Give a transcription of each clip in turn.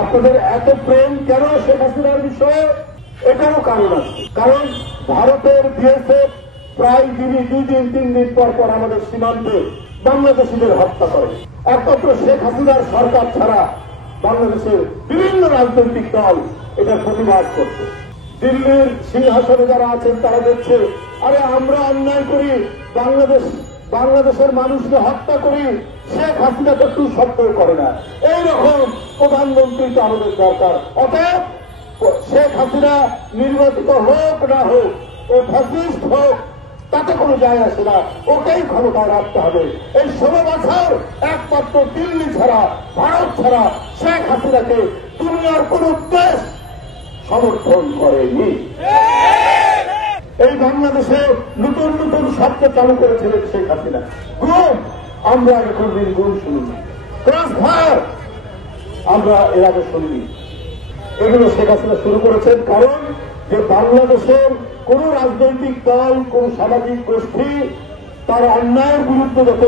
আপনাদের এত প্রেম কেন শেখ হাসিনার বিষয়ে? এটারও কারণ আছে। কারণ ভারতের বিএসএফ প্রায় দিনই 2 দিন 3 দিন পর পর আমাদের সীমান্তে বাংলাদেশিদের হত্যা করে। একমাত্র শেখ হাসিনার সরকার ছাড়া বাংলাদেশের বিভিন্ন রাজনৈতিক দল এটার প্রতিবাদ করছে। দিল্লির সিংহাসনে যারা আছেন তারা দেখছে, আরে আমরা অন্যায় করি, বাংলাদেশের মানুষকে হত্যা করি, শেখ হাসিনা তো একটু শব্দ করে না। এইরকম প্রধানমন্ত্রী তো আমাদের দরকার। অতএব শেখ হাসিনা নির্বাচিত হোক না হোক, ও ফ্যাসিস্ট হোক, তাতে কোনো যায় আসে না, ওকেই ক্ষমতায় রাখতে হবে। এই 16 বছর একমাত্র দিল্লি ছাড়া, ভারত ছাড়া শেখ হাসিনাকে দুনিয়ার কোন দেশ সমর্থন করেনি। এই বাংলাদেশে নতুন নতুন শব্দ চালু করেছিলেন শেখ হাসিনা। গুম, আমরা আগে কোনদিন গুম শুনিনি। ক্রস ফায়ার আমরা এর আগে শুনিনি। এগুলো শেখ হাসিনা শুরু করেছেন কারণ যে বাংলাদেশের কোন রাজনৈতিক দল, কোন সামাজিক গোষ্ঠী তার অন্যায়ের বিরুদ্ধে যাতে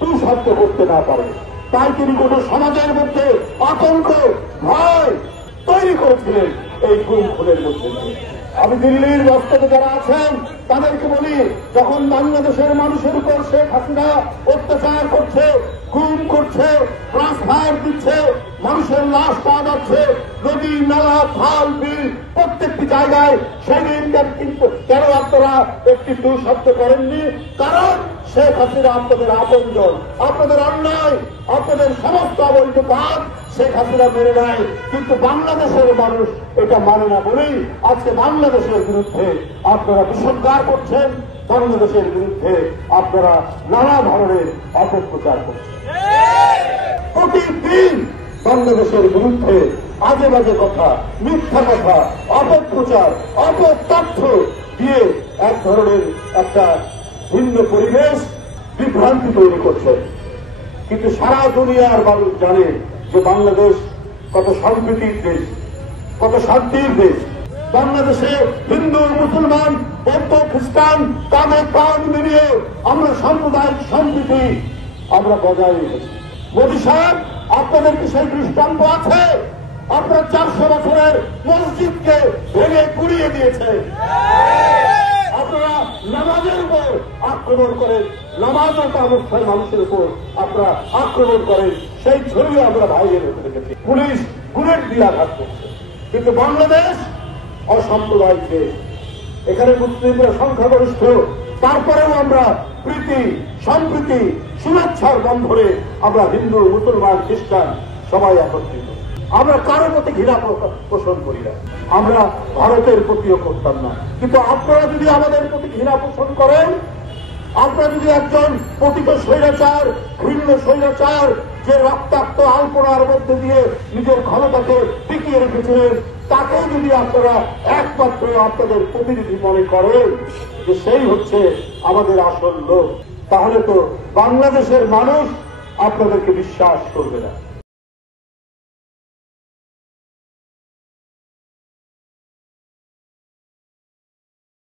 টু শব্দ করতে না পারে, তাই তিনি কোন সমাজের মধ্যে আতঙ্ক, ভয় তৈরি করেছিলেন এই গুম খুনের মধ্যে। আমি দিল্লির রাস্তাতে যারা আছেন তাদেরকে বলি, যখন বাংলাদেশের মানুষের উপর শেখ হাসিনা অত্যাচার করছে, গুম করছে, ক্রস ফায়ার দিচ্ছে, মানুষের লাশ পাওয়া যাচ্ছে নদী, নালা, খাল, বিল প্রত্যেকটি জায়গায়, সেদিন কিন্তু কেন আপনারা একটি টু শব্দ করেননি? কারণ শেখ হাসিনা আপনাদের আপনজন, আপনাদের অন্যায়, আপনাদের সমস্ত অবৈধ কাজ শেখ হাসিনা মেনে নেয়। কিন্তু বাংলাদেশের মানুষ এটা মানে না বলেই আজকে বাংলাদেশের বিরুদ্ধে আপনারা বিষোদ্গার করছেন, বাংলাদেশের বিরুদ্ধে আপনারা নানা ধরনের অপপ্রচার করছেন। প্রতিদিন বাংলাদেশের বিরুদ্ধে আজে বাজে কথা, মিথ্যা কথা, অপপ্রচার, অপতথ্য দিয়ে এক ধরনের একটা ভিন্ন পরিবেশ, বিভ্রান্তি তৈরি করছে। কিন্তু সারা দুনিয়ার মানুষ জানে যে বাংলাদেশ কত সম্প্রীতির দেশ, কত শান্তির দেশ। বাংলাদেশে হিন্দু, মুসলমান, বৌদ্ধ, খ্রিস্টান কাঁধে কাঁধ মিলিয়ে আমরা সাম্প্রদায়িক সম্প্রীতি আমরা বজায় রেখেছি। মোদী সাহেব, আপনাদের কি সেই দৃষ্টান্ত আছে? আপনার 400 বছরের মসজিদকে ভেঙে গুড়িয়ে দিয়েছে। আপনারা নামাজের উপর আক্রমণ করেন, নামাজরত অবস্থায় মানুষের উপর আপনারা আক্রমণ করেন, সেই ছবিও আমরা বাইরে দেখেছি। পুলিশ বুলেট দিয়ে আঘাত করছে। কিন্তু বাংলাদেশ অসাম্প্রদায়িক দেশ, এখানে মুসলিমরা সংখ্যাগরিষ্ঠ, তারপরেও আমরা প্রীতি, সম্প্রীতি, শুভেচ্ছার বন্ধনে আমরা হিন্দু, মুসলমান, খ্রিস্টান সবাই একত্রিত। আমরা কারো প্রতি ঘৃণা পোষণ করি না, আমরা ভারতের প্রতিও করতাম না। কিন্তু আপনারা যদি আমাদের প্রতি ঘৃণা পোষণ করেন, আপনারা যদি একজন পতিত স্বৈরাচার, ঘৃণ্য স্বৈরাচার, যে রক্তাক্ত আলপনার মধ্যে দিয়ে নিজের ক্ষমতাকে টিকিয়ে রেখেছিলেন, তাকেও যদি আপনারা একমাত্র আপনাদের প্রতিনিধি মনে করেন যে সেই হচ্ছে আমাদের আসল লোক, তাহলে তো বাংলাদেশের মানুষ আপনাদেরকে বিশ্বাস করবে না।